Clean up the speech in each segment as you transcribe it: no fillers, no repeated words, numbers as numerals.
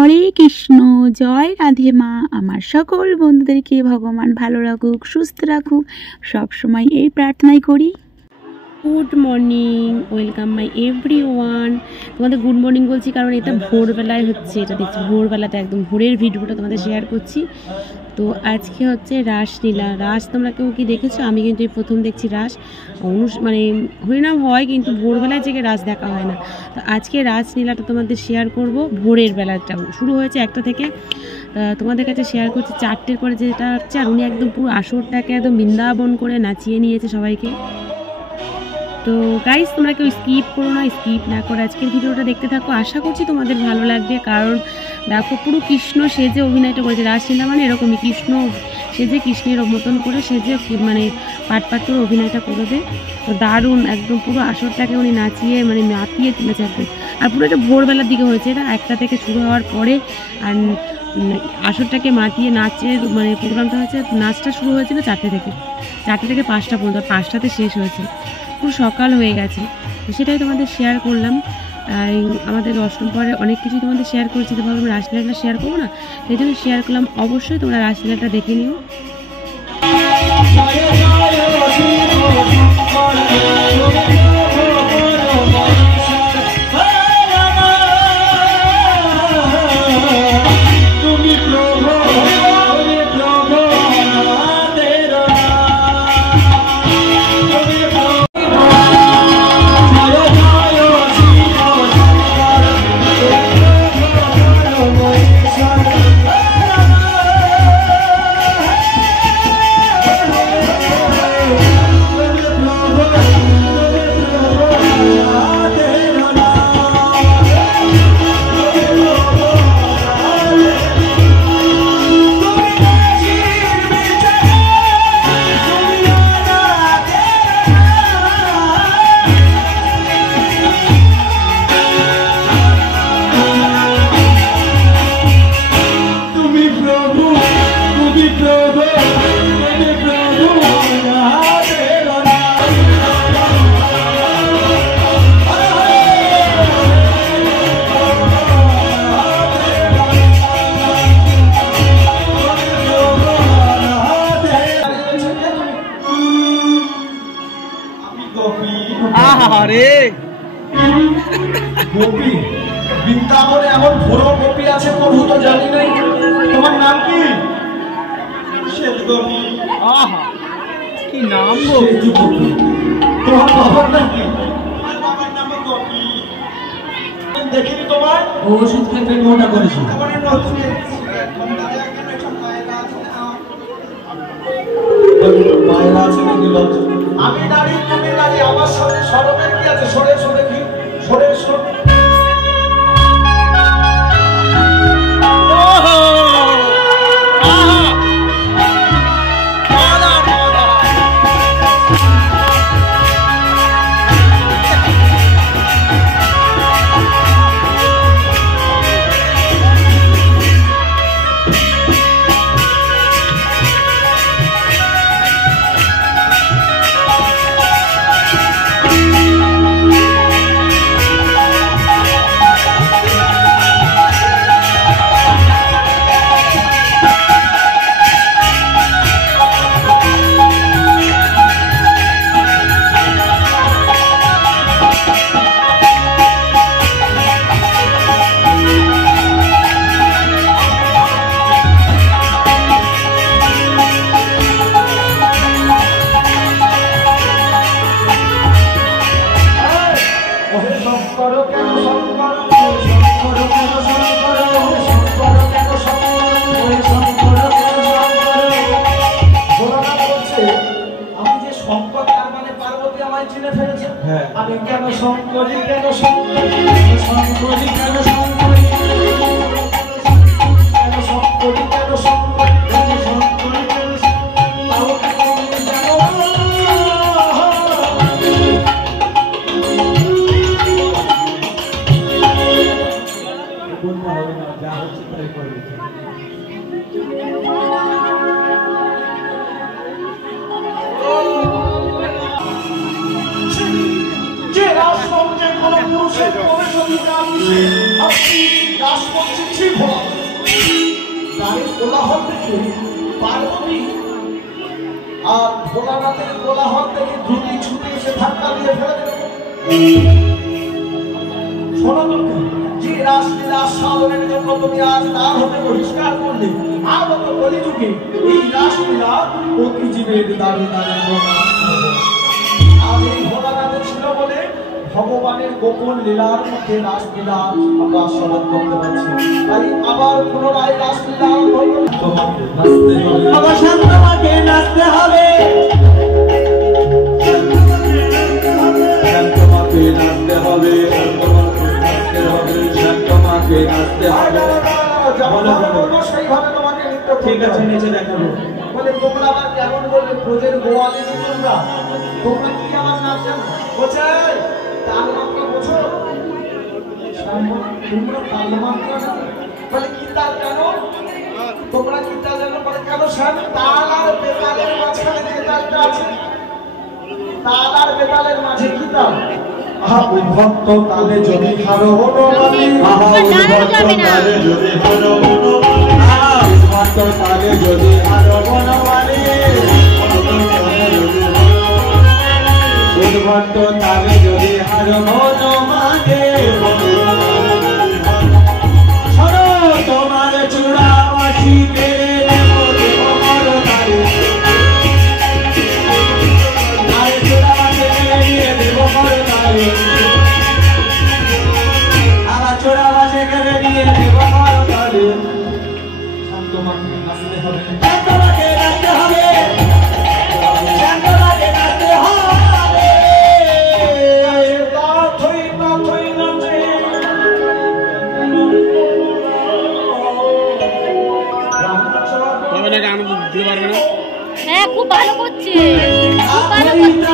হরে কৃষ্ণ, জয় রাধে মা। আমার সকল বন্ধুদেরকে ভগবান ভালো রাখুক, সুস্থ রাখুক, সবসময় এই প্রার্থনাই করি। Good morning, welcome my everyone. তোমাদের গুড মর্নিং বলছি কারণ এটা ভোরবেলায় হচ্ছে, এটা দেখছি ভোরবেলাতে একদম ভোরের ভিডিওটা তোমাদের শেয়ার করছি। তো আজকে হচ্ছে রাসলীলা। রাস তোমরা কেউ কি দেখেছো? আমি কিন্তু এই প্রথম দেখছি রাস। মানে হরিনাম হয় কিন্তু ভোরবেলায় জেগে রাস দেখা হয় না। তো আজকে রাসলীলাটা তোমাদের শেয়ার করব। ভোরের বেলাটা শুরু হয়েছে 1টা থেকে, তোমাদের কাছে শেয়ার করছি 4টের পরে যেটা হচ্ছে। আর উনি একদম পুরো আসরটাকে একদম বৃন্দাবন করে নাচিয়ে নিয়েছে সবাইকে। তো গাইস, তোমরা কেউ স্কিপ করো না, স্কিপ না করে আজকের ভিডিওটা দেখতে থাকো। আশা করছি তোমাদের ভালো লাগবে, কারণ দেখো পুরো কৃষ্ণ সেজে অভিনয়টা করেছে। রাসলীলা মানে এরকমই, কৃষ্ণ সেজে কৃষ্ণের মতন করে সেজে মানে পাট করে অভিনয়টা করবে। তো দারুণ, একদম পুরো আসরটাকে উনি নাচিয়ে মানে মাতিয়ে তুলেছে একদম। আর পুরো এটা ভোরবেলার দিকে হয়েছে, এটা 1টা থেকে শুরু হওয়ার পরে। আর আসরটাকে মাতিয়ে নাচে মানে প্রোগ্রামটা হয়েছে, নাচটা শুরু হয়েছিল 4টে থেকে 5টা পর্যন্ত, 5টাতে শেষ হয়েছে। পুরো সকাল হয়ে গেছে। তো সেটাই তোমাদের শেয়ার করলাম। আমাদের অষ্টম পরে অনেক কিছুই তোমাদের শেয়ার করছি, তো ভাবলাম রাসলীলাটা শেয়ার করবো না, সেই জন্য শেয়ার করলাম। অবশ্যই তোমরা রাসলীলাটা দেখে নিও। আরে গোপী, বৃন্দাবনে এমন বড় গোপী আছে প্রভু তো জানি নাই। তোমার নাম কি? শ্বেতগোপী। আহা, কি নাম গো? তোমার বাবার নাম কি? আমার বাবার নাম গোপী। দেখিনি তোমার ওষুধ খেতে মোটা করেছো। আমার নাম আমি নারী, তুমি নারী, আমার সামনে সরবের কি আছে? সরে সরে কি সরে সরে আমি কেন শঙ্করী, কেন শঙ্করী, শঙ্করী কেন শঙ্করী, কেন শঙ্করী, কেন শঙ্করী, কেন শঙ্করী, কেন যা হচ্ছে তাই করে। যে রাষ্ট্র যে কোনো পুরুষের প্রবেশ অধিকার রাস করছে ঠিক ভোলা গাড়ির কোলাহল দেখে পার্বতী আর ভোলানাথের কোলাহল দেখে দ্রুতি ছুটে এসে ধাক্কা দিয়ে ফেলে দিল। শোনো যে রাসলীলা সাধনের জন্য তুমি আজ তার হতে বহিষ্কার করলে আগত কলিযুগে এই রাসলীলা প্রতি জীবের দাঁড়ে দাঁড়িয়ে প্রকাশ করবে। আজ এই ভোলানাথে ছিল বলে ভগবানের গোপন লীলার মধ্যে রাসলীলা আমরা আস্বাদন করতে পারছি। তাই আবার পুনরায় রাসলীলা তোমাকে নাচতে হবে, তোমাকে নাচতে হবে, তোমাকে নাচতে হবে। সেইভাবে তোমাকে নৃত্য ঠিক আছে, নিচে দেখাবো। বলে তোমরা আবার কেমন বললে ব্রজের গোয়ালে তোমরা তোমরা কি আমার নাচ জানো? বলছে তাল মাত্রা বোঝো? তোমরা তাল মাত্রা জানো? বলে কি তাল জানো? তোমরা কি তাল জানো? বলে কেন স্যার? তাল আর বেতালের মাঝখানে যে তালটা আছে, তাল আর বেতালের মাঝে কি তাল? আহা উদ্ভক্ত তালে যদি হারো হনুমানি, আহা উদ্ভক্ত তালে যদি হারো হনুমানি, আহা উদ্ভক্ত তালে যদি হারো হনুমানি, উদ্ভক্ত তালে যদি হারো হনুমানি। শোনো তোমার চূড়াবাসী পেরে নেব দেব বড় তালে, আর চূড়াবাসী পেরে নিয়ে দেব বড় তালে, আবার চূড়াবাসী পেরে নিয়ে দেব বড় তালে। শান্তমাকে নাচতে হবে, শান্তমাকে নাচতে হবে, শান্তমাকে নাচতে হবে। হ্যাঁ, খুব ভালো করছে, খুব ভালো করছে।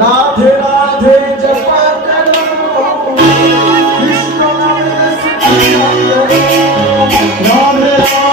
राधे राधे जपा करो कृष्ण नाम राधे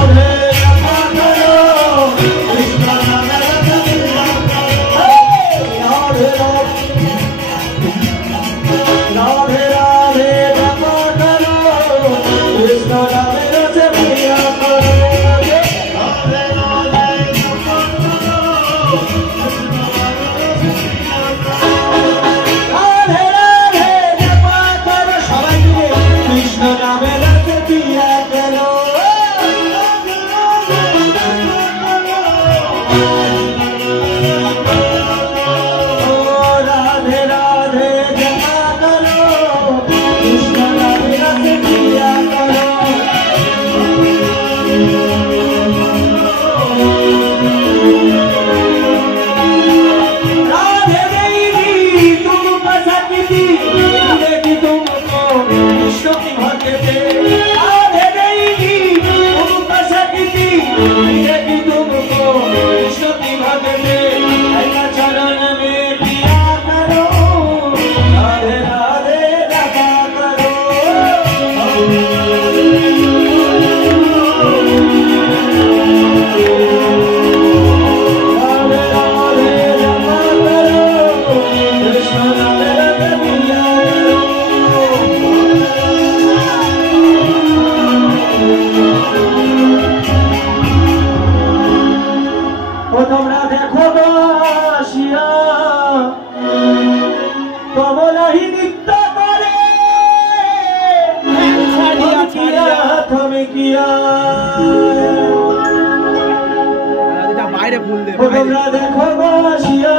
বাইরে ফুল দে তোমরা দেখো গো আসিয়া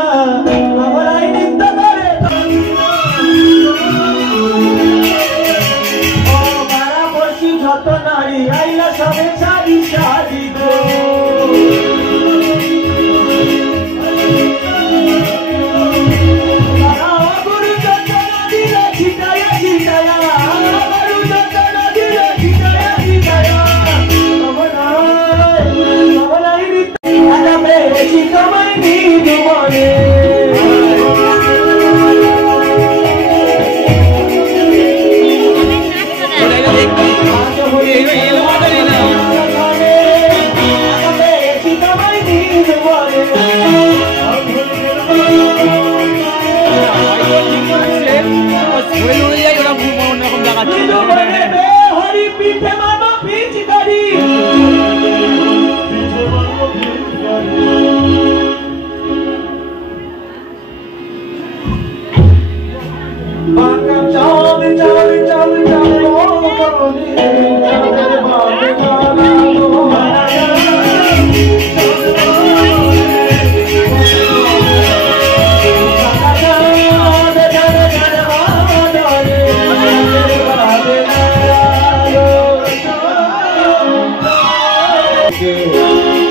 আমরাই নৃত্য করে ও মারা বসি যত নারী আইলা সবে সারি সারি গো গুরু যত নদীরা ছিটায়া ছিটায়া গুরু যত নদীরা ছিটায়া ছিটায়া আমরাই নৃত্য আনা পেয়েছি তোমায় নিজ মনে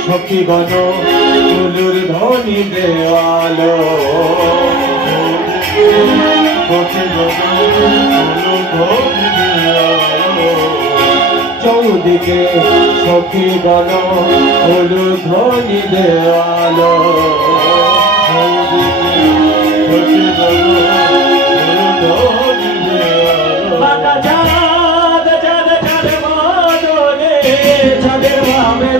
সখী গণ ফুলুর ধ্বনি দেওয়ালো চৌদিকে সখী গণ ফুলুর ধ্বনি দেওয়ালো সখী গণ ধ্বনি দেওয়ালো চাঁদের ভাবে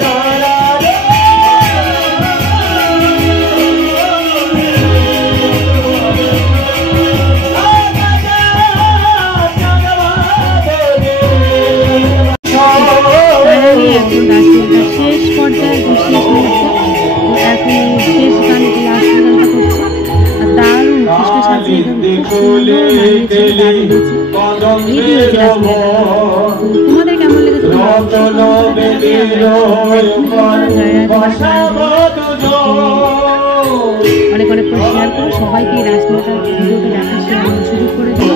শেষ পর্যায়ে শেষ মুহূর্তে এখন শেষ গানটি লাস্ট গানটা করছে আর দারুণ কৃষ্ণ সাজিয়ে তোমাদের কেমন লেগেছে অনেক অনেক করে শেয়ার করো সবাইকে রাজনীতির ভিডিওটা দেখার সুযোগ করে দিও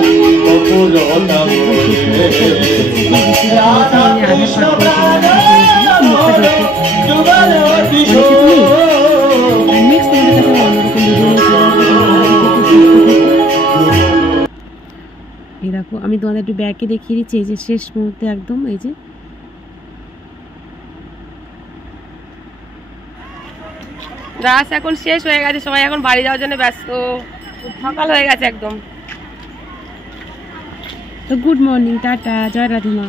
এই দেখো আমি তোমাদের একটু ব্যাকে দেখিয়ে দিচ্ছি এই যে শেষ মুহূর্তে একদম এই যে রাস এখন শেষ হয়ে গেছে সবাই এখন বাড়ি যাওয়ার জন্য ব্যস্ত সকাল হয়ে গেছে একদম তো গুড মর্নিং টাটা জয় রাধে মা।